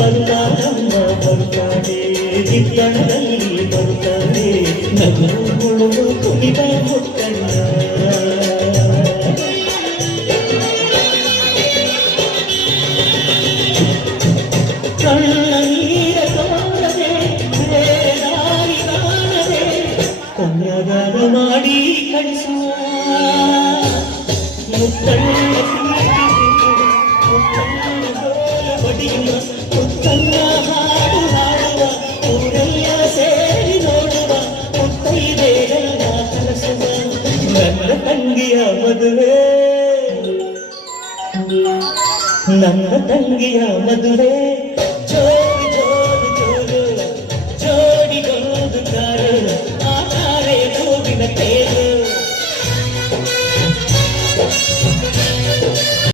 ಬಂಗಾರಮ್ಮ ಬರ್ತಾನೆ ನಿದ್ದಣದಲ್ಲಿ ಬರ್ತಾನೆ ನಗುಗಳು ಕುಣಿದ ಮುತ್ತಣ್ಣ ಕಣ್ಣ ನೀರ ತೋರದೆ ದಾರಿ ಕಾಣದೆ ಕನ್ಯಾದಾನ ಮಾಡಿ ಕಳಿಸುವ ಮುತ್ತಣ್ಣ ಬಡಿಯುವ ಮುತ್ತಣ್ಣ ಹಾಡು ಹಾಡುವ ಊರೆಲ್ಲ ಸೇರಿ ನೋಡುವ ಮುತ್ತೈದೆಯಲ್ಲ ಕನಸುವ ನನ್ನ ತಂಗಿಯ ಮದುವೆ ನನ್ನ ತಂಗಿಯ ಮದುವೆ